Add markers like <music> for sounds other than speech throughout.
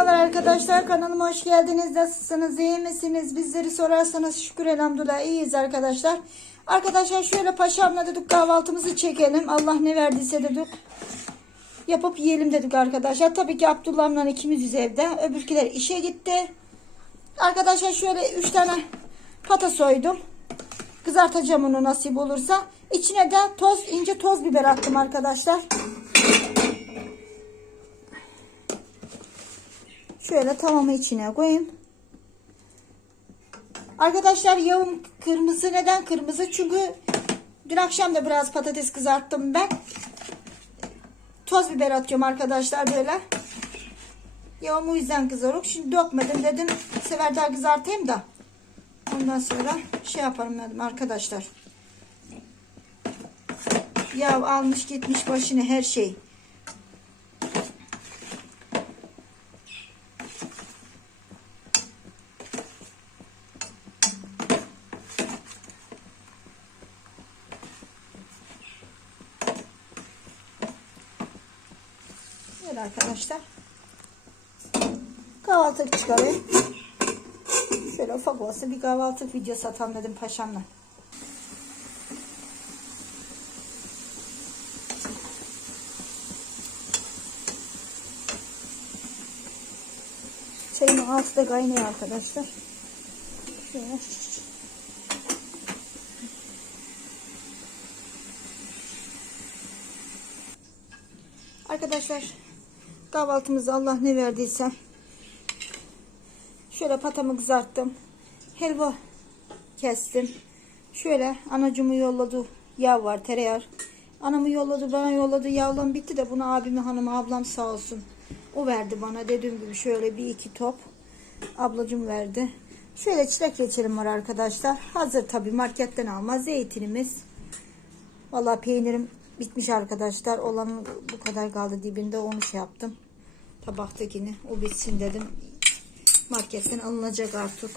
Merhabalar arkadaşlar kanalıma hoş geldiniz. Nasılsınız? iyi misiniz? Bizleri sorarsanız şükür elhamdülillah iyiyiz arkadaşlar. Arkadaşlar şöyle paşamla dedik kahvaltımızı çekelim. Allah ne verdiyse dedik. Yapıp yiyelim dedik arkadaşlar. Tabii ki Abdullah'la ikimiz evde. Öbürkiler işe gitti. Arkadaşlar şöyle 3 tane pata soydum. Kızartacağım onu nasip olursa. İçine de toz ince toz biber attım arkadaşlar. Şöyle tavamı içine koyayım. Arkadaşlar yağım kırmızı. Neden kırmızı? Çünkü dün akşam da biraz patates kızarttım ben. Toz biber atıyorum arkadaşlar böyle. Yağım o yüzden kızarık. Şimdi dökmedim dedim. Bu sefer daha kızartayım da. Ondan sonra şey yaparım dedim arkadaşlar. Yağ almış gitmiş başına her şey. Evet arkadaşlar. Kahvaltı çıkarayım. Şöyle ufak olsa bir kahvaltı videosu atalım dedim paşamla. Çayımın altı da kaynıyor arkadaşlar. Şöyle. Arkadaşlar kahvaltımızı Allah ne verdiyse şöyle patamı kızarttım. Helva kestim. Şöyle anacımı yolladı. Yağ var tereyağı. Anamı yolladı bana yolladı. Yağlam bitti de bunu abimi hanım ablam sağ olsun. O verdi bana dediğim gibi şöyle bir iki top. Ablacım verdi. Şöyle çilek reçelim var arkadaşlar. Hazır tabi marketten alma. Zeytinimiz. Vallahi peynirim bitmiş arkadaşlar. Olan bu kadar kaldı dibinde onu şey yaptım. Tabaktakini o bitsin dedim. Marketten alınacak artık.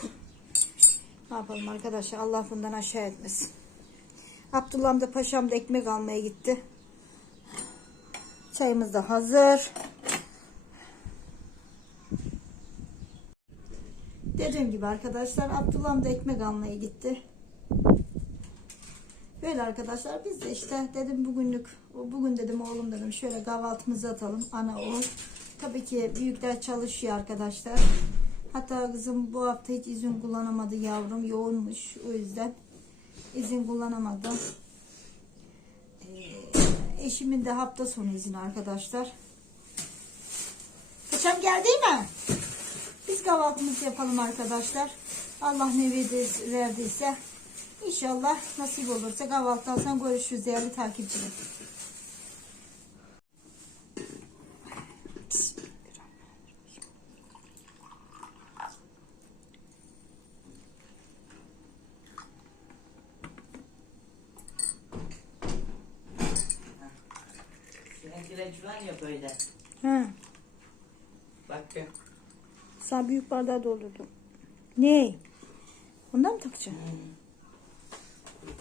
Ne yapalım arkadaşlar Allah bundan aşağı etmesin. Abdullah'ım da paşam da ekmek almaya gitti. Çayımız da hazır. Dediğim gibi arkadaşlar Abdullah'ım da ekmek almaya gitti. Böyle arkadaşlar biz de işte dedim bugünlük bugün dedim oğlum dedim şöyle kahvaltımızı atalım ana oğul. Tabii ki büyükler çalışıyor arkadaşlar. Hatta kızım bu hafta hiç izin kullanamadı yavrum yoğunmuş o yüzden izin kullanamadı. Ee, eşimin de hafta sonu izin arkadaşlar. Kaçam geldi mi? Biz kahvaltımızı yapalım arkadaşlar. Allah ne verdiyse İnşallah nasip olursa kahvaltıdan sonra görüşürüz değerli takipçiler. Seninkiler falan ya böyle. Ha, Bak bir. sana büyük bardağı doldurdum. Ne? Ondan mı takacaksın?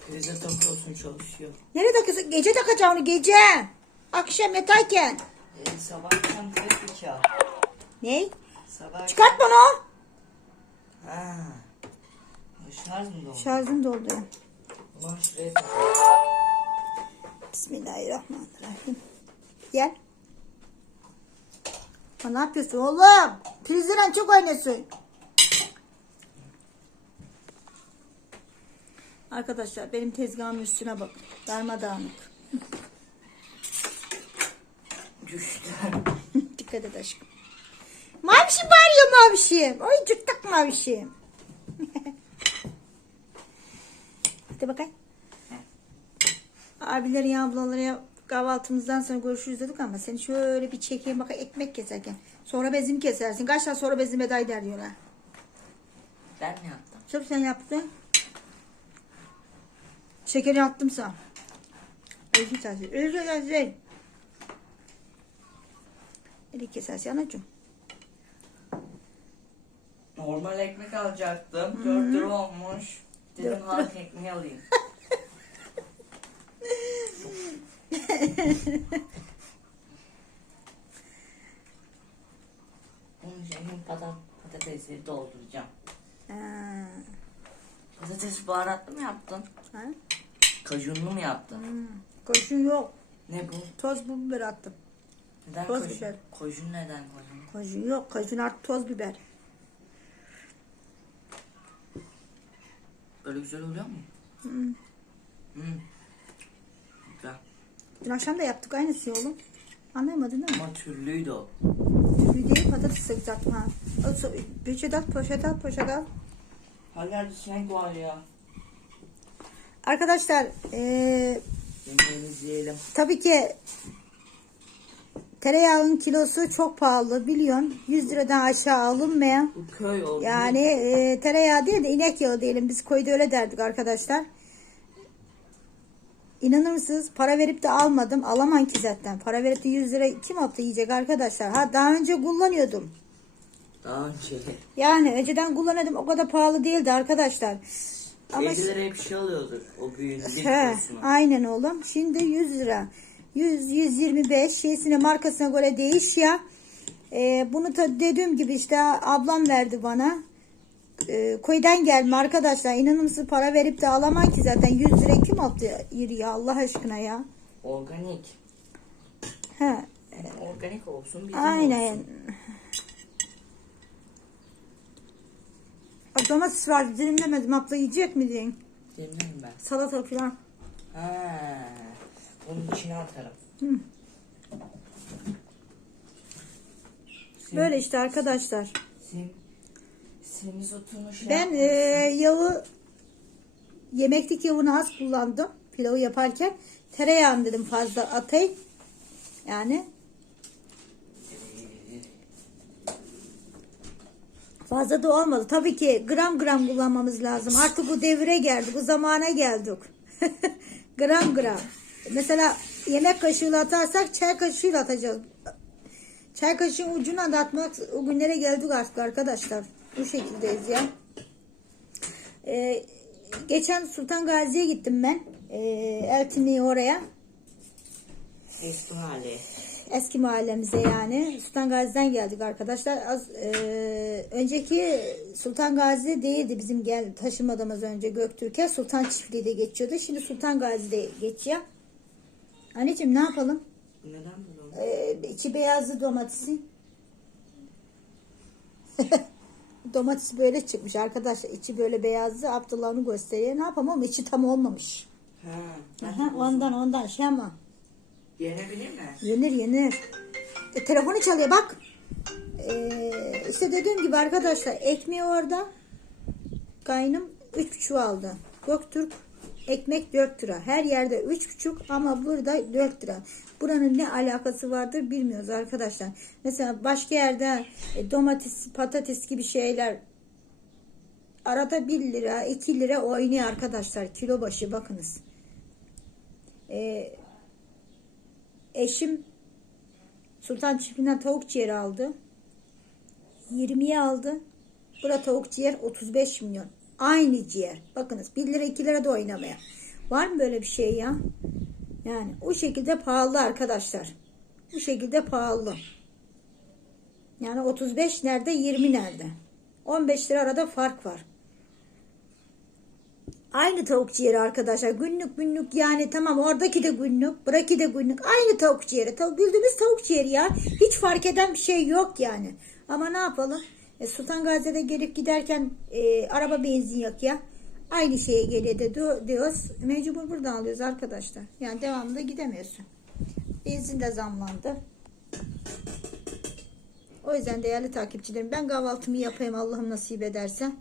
Prize takıyorsun çalışıyor. Nereye takacaksın? Gece takacağım onu gece. Akşam yatarken. E, sabahtan direkt iki al. Ne? Sabah. Çıkart bunu. Ha. Şarj mı doldu? Şarjım doldu. Ulan şuraya tak. Bismillahirrahmanirrahim. Gel. Ha, ne yapıyorsun oğlum? Prizden çok oynuyorsun. Arkadaşlar benim tezgahımın üstüne bak. Darmadağınık. Düştü. <laughs> Dikkat et aşkım. Mavişim bağırıyor mavişim. Oy cırttak mavişim. <laughs> Hadi bakayım. Abileri ya ablaları ya kahvaltımızdan sonra görüşürüz dedik ama seni şöyle bir çekeyim bakayım ekmek keserken. Sonra bezimi kesersin. Kaç saat sonra bezim veda eder diyorlar. Ben ne yaptım? Çok sen yaptın. Şekeri attım sana. Özgür sensin. Özgür sensin. Eli kesersin anacığım. Normal ekmek alacaktım. 4 lira olmuş. Dedim Dört halk ekmeği alayım. <laughs> İçin Şimdi patat, patatesleri dolduracağım. Ha. Patates baharatlı mı yaptın? Ha? Kajunlu mu yaptın? Hmm. Koşun yok. Ne bu? Toz bu biber attım. Neden Toz kajun? biber. Kajun neden kajun? Koşun yok. Koşun artı toz biber. Böyle güzel oluyor mu? Hmm. Hmm. Güzel. Dün akşam da yaptık aynısı oğlum. Anlayamadın değil mi? Ama türlüydü o. Bir değil patates poşet al, poşet al. Hala sen ya. Arkadaşlar yiyelim. tabii ki tereyağının kilosu çok pahalı biliyorsun. 100 liradan aşağı alınmayan. Bu köy oldu. Yani e, tereyağı değil de inek yağı diyelim. Biz koyda öyle derdik arkadaşlar. İnanır mısınız? Para verip de almadım. Alamam ki zaten. Para verip de 100 lira kim hafta yiyecek arkadaşlar? Ha daha önce kullanıyordum. Daha önce. Yani önceden kullanıyordum. O kadar pahalı değildi arkadaşlar. Ama 50 liraya bir şey alıyorduk. O büyüğün bir He, aynen oğlum. Şimdi 100 lira. 100 125 şeysine markasına göre değiş ya. Ee, bunu da dediğim gibi işte ablam verdi bana. Ee, köyden gelme arkadaşlar. İnanır mısın para verip de alamam ki zaten 100 lira kim attı yürü ya Allah aşkına ya. Organik. He, Yani organik olsun bizim aynen. olsun. Bak domates vardı dilimlemedim abla yiyecek mi diyin? Dinlerim ben. Salata falan. Ha, bunun içine atarım. Sen- Böyle işte arkadaşlar. Sen, semizotunu şey Ben e, yağı yemeklik yağını az kullandım pilavı yaparken. Tereyağını dedim fazla atayım. Yani fazla da olmadı. Tabii ki gram gram kullanmamız lazım. Artık bu devire geldik. Bu zamana geldik. <laughs> gram gram. Mesela yemek kaşığıyla atarsak çay kaşığıyla atacağız. Çay kaşığın ucuna da atmak o günlere geldik artık arkadaşlar. Bu şekildeyiz ya. Ee, geçen Sultan Gazi'ye gittim ben. Ee, Eltinli'ye oraya. Eski hali. Eski mahallemize yani. Sultan Gazi'den geldik arkadaşlar. Az e, önceki Sultan Gazi değildi bizim gel taşımadığımız önce Göktürk'e Sultan Çiftliği de geçiyordu. Şimdi Sultan Gazi'de geçiyor. Anneciğim ne yapalım? Neden oldu? Ee, içi beyazlı domatesin. <laughs> Domates böyle çıkmış arkadaşlar. İçi böyle beyazlı. Abdullah onu gösteriyor. Ne yapalım ama içi tam olmamış. Ha, Aha, ondan ondan şey ama. Yenebilir mi? Yenir yenir. E, telefonu çalıyor bak. Ee, işte dediğim gibi arkadaşlar ekmeği orada. Kaynım 3,5 aldı. Göktürk ekmek 4 lira. Her yerde 3,5 ama burada 4 lira. Buranın ne alakası vardır bilmiyoruz arkadaşlar. Mesela başka yerde e, domates, patates gibi şeyler arada 1 lira 2 lira oynuyor arkadaşlar. Kilo başı bakınız. Ee, Eşim Sultan Çiftliği'nden tavuk ciğeri aldı. 20'ye aldı. Bura tavuk ciğer 35 milyon. Aynı ciğer. Bakınız 1 lira 2 lira da oynamaya. Var mı böyle bir şey ya? Yani o şekilde pahalı arkadaşlar. Bu şekilde pahalı. Yani 35 nerede 20 nerede? 15 lira arada fark var. Aynı tavuk ciğeri arkadaşlar. Günlük günlük yani tamam oradaki de günlük, buraki de günlük. Aynı tavuk ciğeri. Tav bildiğimiz tavuk ciğeri ya. Hiç fark eden bir şey yok yani. Ama ne yapalım? E, Sultan Gazi'de gelip giderken e, araba benzin yok ya. Aynı şeye geliyor de diyor- diyoruz. Mecbur buradan alıyoruz arkadaşlar. Yani devamında gidemiyorsun. Benzin de zamlandı. O yüzden değerli takipçilerim ben kahvaltımı yapayım Allah'ım nasip ederse.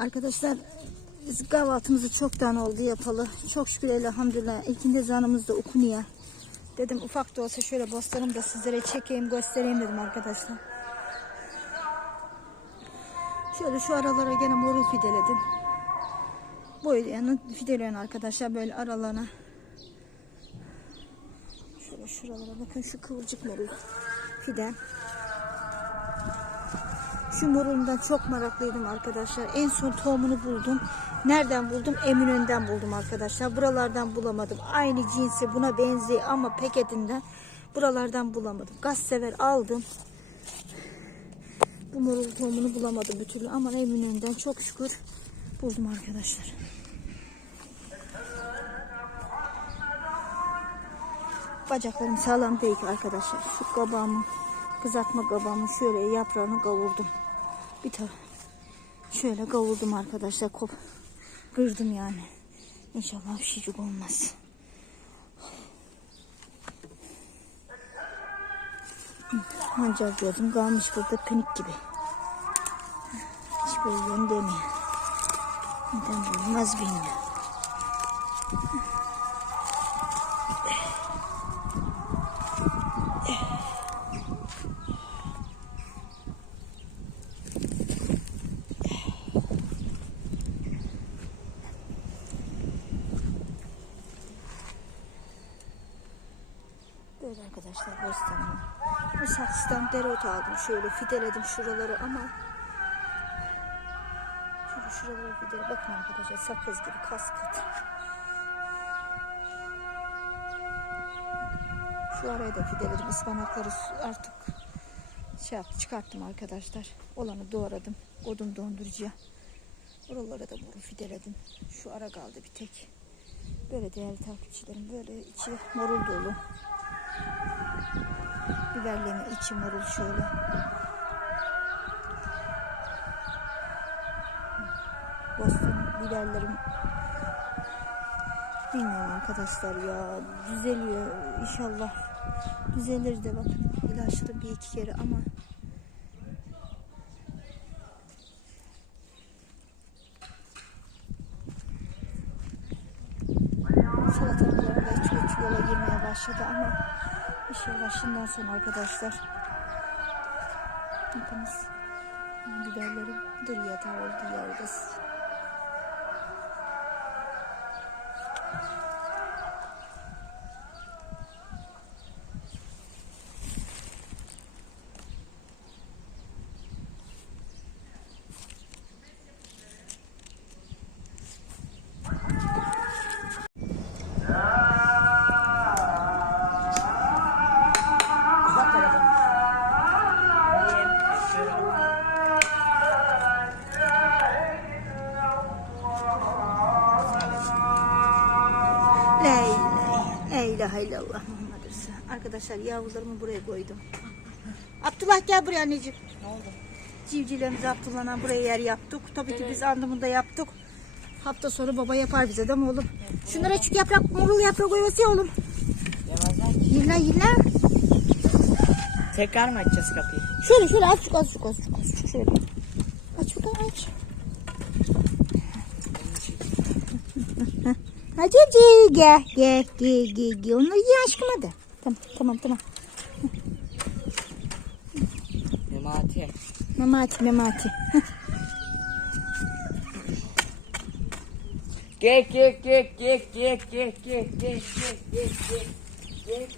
Arkadaşlar biz kahvaltımızı çoktan oldu yapalı. Çok şükür elhamdülillah. İlkinde ezanımız da okunuyor. Dedim ufak da olsa şöyle bostanımı da sizlere çekeyim göstereyim dedim arkadaşlar. Şöyle şu aralara gene morul fideledim. Boylayanı fideleyen arkadaşlar böyle aralarına. Şöyle şuralara bakın şu kıvırcık morul fiden. Şu morulundan çok meraklıydım arkadaşlar. En son tohumunu buldum. Nereden buldum? Eminönü'nden buldum arkadaşlar. Buralardan bulamadım. Aynı cinsi buna benziyor ama paketinden buralardan bulamadım. Gaz sever aldım. Bu morul tohumunu bulamadım bir türlü ama Eminönü'nden çok şükür buldum arkadaşlar. Bacaklarım sağlam değil arkadaşlar. Şu kabağımı, kızartma kabağımı şöyle yaprağını kavurdum. Bir tane şöyle kavurdum arkadaşlar. Kop kırdım yani. İnşallah bir şeycik olmaz. Mancar gördüm kalmış burada pünik gibi. Hiç böyle yön demiyor. Neden bulmaz bilmiyorum. Böyle arkadaşlar bostanım. Bu saksıdan dereotu aldım. Şöyle fideledim şuraları ama şöyle şuraları fidele. Bakın arkadaşlar sakız gibi kaskıt. Şu araya da fideledim. Ispanakları artık şey yaptım, çıkarttım arkadaşlar. Olanı doğradım. Odun dondurucuya. Oralara da boru fideledim. Şu ara kaldı bir tek. Böyle değerli takipçilerim. Böyle içi morul dolu. Biberleme içi marul şöyle. Bostan biberlerim. Bilmiyorum arkadaşlar ya düzeliyor inşallah. Düzelir de bakın ilaçlı bir iki kere ama. Salatalıklarım da hiç yola girmeye başladı ama İnşallah şimdiden sonra arkadaşlar. Bakınız. Biberlerim dur yatağı olduğu yerde. İlahe, la ilahe illallah Muhammed Resulullah. Arkadaşlar yavrularımı buraya koydum. Abdullah gel buraya anneciğim. Ne oldu? Civcivlerimizi Abdullah'la buraya yer yaptık. Tabii ki biz andımında yaptık. Hafta sonu baba yapar bize değil mi oğlum? Şunlara küçük yaprak, morul yaprak koyması ya oğlum. Yilla yilla. Tekrar mı açacağız kapıyı? Şöyle şöyle azıcık azıcık azıcık azıcık şöyle. Hadi hadi gel gel gel gel gel. Onları ye aşkım hadi. Tamam tamam tamam. Memati. Memati memati. Gek gek gek gek gek gek gek gek gek. Gek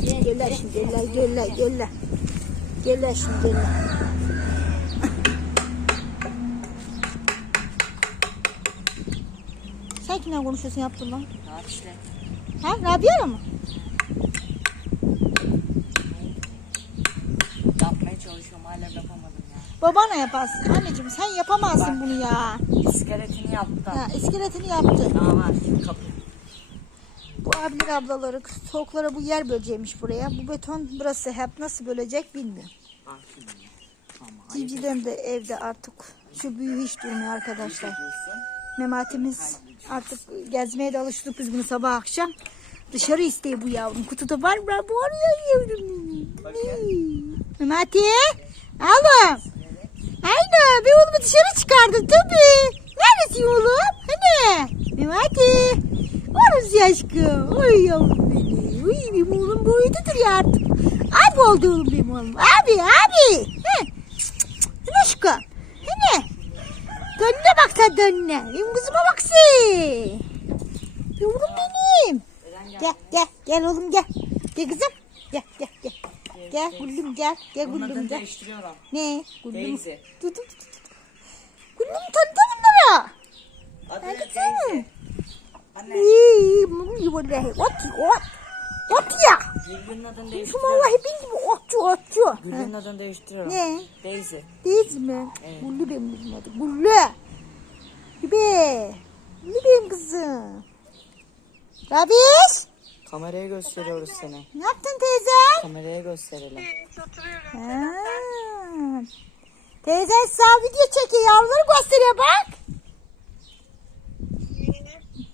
gek. Geller şimdi geller geller geller. Geller şimdi geller. Kimle konuşuyorsun? Ne yap işte? Ha Rabia'yla mı? Yapmaya çalışıyorum hala yapamadım ya. Babana yaparsın. Anneciğim sen yapamazsın bunu ya. İskeletini yaptım. Ha, iskeletini yaptı. Var kapı. Bu abiler ablaları soğuklara bu yer böleceğimiş buraya. Bu beton burası hep nasıl bölecek bilmiyorum. Bak şimdi. Tamam. de evde artık. Şu büyü hiç durmuyor arkadaşlar. Mematimiz artık gezmeye de alıştık biz bunu sabah akşam. Dışarı isteği bu yavrum. Kutuda var mı? Bu arıyor yavrum. Memati. Oğlum. Aynen bir oğlumu dışarı çıkardın tabii. Neredesin oğlum? Hani? Memati. Orası aşkım. Oy yavrum benim. Uy benim oğlum boyutudur ya artık. Abi oldu oğlum benim oğlum. Abi abi. He. Aşkım. Hani? Benim kızıma bak sen. Yavrum benim. Gel gel gel oğlum gel. Gel kızım. Gel gel gel. Gel gullüm gel. Gel adını gel. Ne? Teyze. Dur dur dur. Gullüm tanıdı bunlara. Hadi teyze. canım. Anne. İyi, vallahi. Ot, ot. Ot ya. Gülbünün adını değiştiriyorum. vallahi bildim otçu otçu. Gülbünün adını değiştiriyorum. Ne? Teyze. Değil mi? Evet. Gullu benim kızım adı. Gullu. Gullu benim kızım. Rabiş. Kameraya gösteriyoruz seni. Ne yaptın teyze? Kameraya gösterelim. Ha. Teyze sağ video çekiyor. Yavruları gösteriyor bak.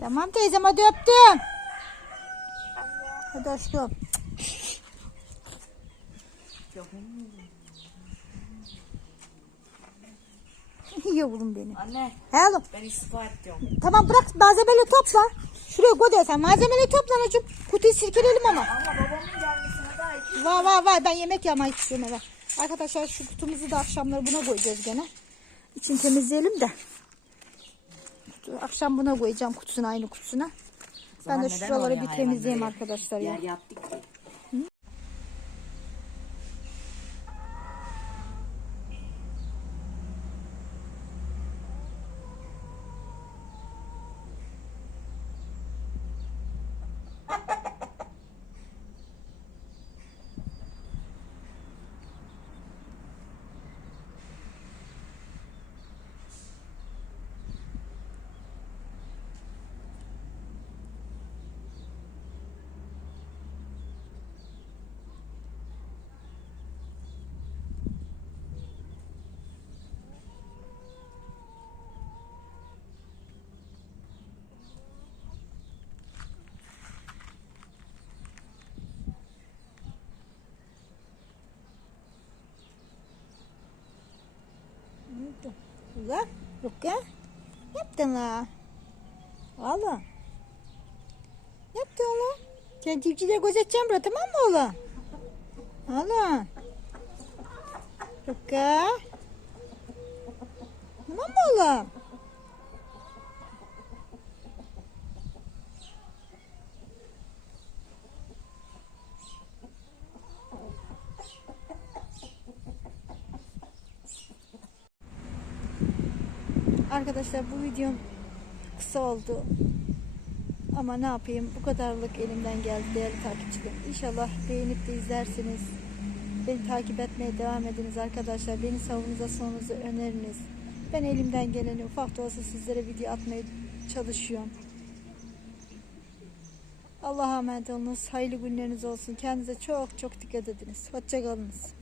Tamam teyzem hadi öptüm. Hadi aşkım. Yavrum benim. Anne He oğlum. ben istifa ediyorum. Tamam bırak malzemeleri topla. Şuraya koy sen. Malzemeleri topla anacığım. Kutuyu sirkeleyelim ama. Ama babamın gelmesine daha iki. Var var var ben yemek yemek istiyorum eve. Arkadaşlar şu kutumuzu da akşamları buna koyacağız gene. İçini temizleyelim de. Akşam buna koyacağım kutusuna aynı kutusuna. Ben de şuraları bir temizleyeyim arkadaşlar ya. Yer yaptık. Ruka. Ne yaptın la? Ne yaptın oğlum? Sen civcivleri gözeteceğim burada tamam mı oğlum? Oğlum. Ruka. Tamam mı oğlum? Arkadaşlar bu videom kısa oldu. Ama ne yapayım bu kadarlık elimden geldi değerli takipçilerim. İnşallah beğenip de izlersiniz. Beni takip etmeye devam ediniz arkadaşlar. Beni savunuza sonunuzu öneriniz. Ben elimden geleni ufak da olsa sizlere video atmaya çalışıyorum. Allah'a emanet olunuz. Hayırlı günleriniz olsun. Kendinize çok çok dikkat ediniz. Hoşçakalınız.